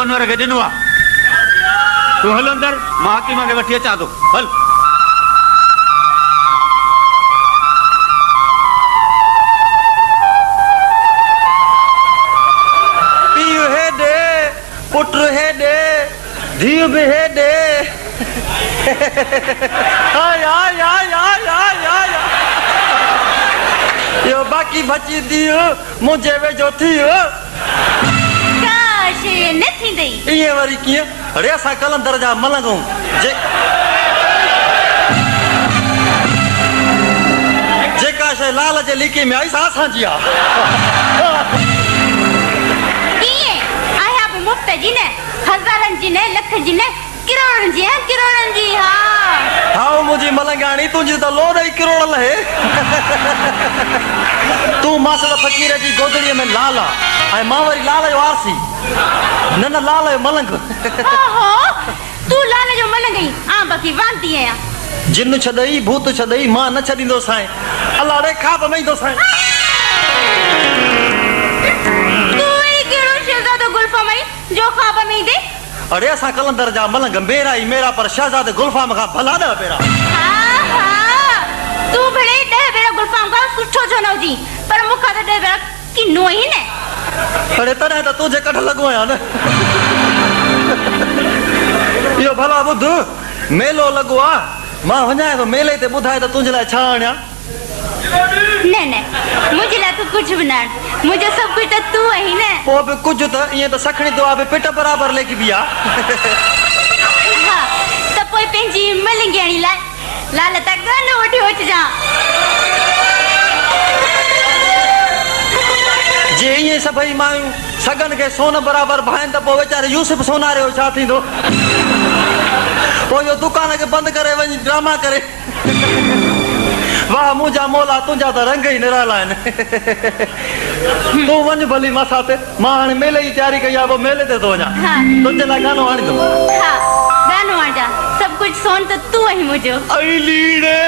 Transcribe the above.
अनवर खे ॾिनो आहे। तूं हल अंदर, मां हकीम खे वठी अचां थो। हल। पीउ हेॾे, पुट हेॾे, धीउ बि हेॾे। आय आय आय आय आय आय। यो बाक़ी बची धीउ मुंहिंजे वेझो थियो। काश न थींदई। इएं वरी कीअं? अड़े असां कलंदर जा मलंग आहियूं। जेका शइ लाल जे लिकी में आई सा असांजी आहे। कीअं आया बि मुफ़्त जी न, हज़ारनि जी न, लख जी न, किरोड़नि जी, किरोड़नि जी। हा हाँ मुंहिंजी मलंगाणी, तुंहिंजी त लोड़ ई किरोड़ लहे। तूं मासड़ फ़क़ीर जी गोदड़ीअ में लाल आहे ऐं मां वरी लाल जो आरसी। न न लाल जो मलंग। ओहो, तूं लाल जो मलंग आहीं, आं बाक़ी वांदी आहियां। जिन छॾई, भूत छॾई, मां न छॾींदो साईं। अल्लाह रे खाब में ईंदो साईं। तूं वरी कहिड़ो शहज़ादो गुलफ़ाम आई जो ख़्वाब में ईंदे? अरे असां कलंदर जा मलंग, मेरा ही मेरा पर शहज़ादे गुलफ़ाम खां भला 10 भेरा। तूं भले 10 भेरा गुलफ़ाम खां सुठो छो न हुजी, पर मूंखां त 10 भेरा किनो ई न। अरे तॾहिं त तुंहिंजे कढ लॻो आहियां न। इहो भला ॿुध, मेलो लॻो आहे, मां वञां थो मेले ते। ॿुधाए त तुंहिंजे लाइ छा आणियां? न न, मुंहिंजे लाइ तूं कुझु बि न आण, मुंहिंजो सभु कुझु त तूं आहीं न। पोइ बि कुझु त ईअं त सखणी तो आहे बि पिट बराबरि लेखी बि आहे। हा त पोइ पंहिंजी मलिंगियाणी लाइ लाल त गानो वठी अचिजां। जे ईअं सभई मायूं सगन खे सोन बराबरि भाइनि त पोइ वीचारे यूसुफ सोनारे जो छा थींदो? पोइ इहो दुकान खे बंदि करे वञी ड्रामा करे। वाह मुंहिंजा मौला, तुंहिंजा त रंग ई निराला आहिनि। तूं वञ भली मथां ते, मां हाणे मेले जी तयारी कई आहे, पोइ मेले ते थो वञां। तुंहिंजे लाइ गानो आणींदुमि। हा गानो आणिजां, सभु कुझु सोन त तूं आहीं मुंहिंजो। आई लीड़े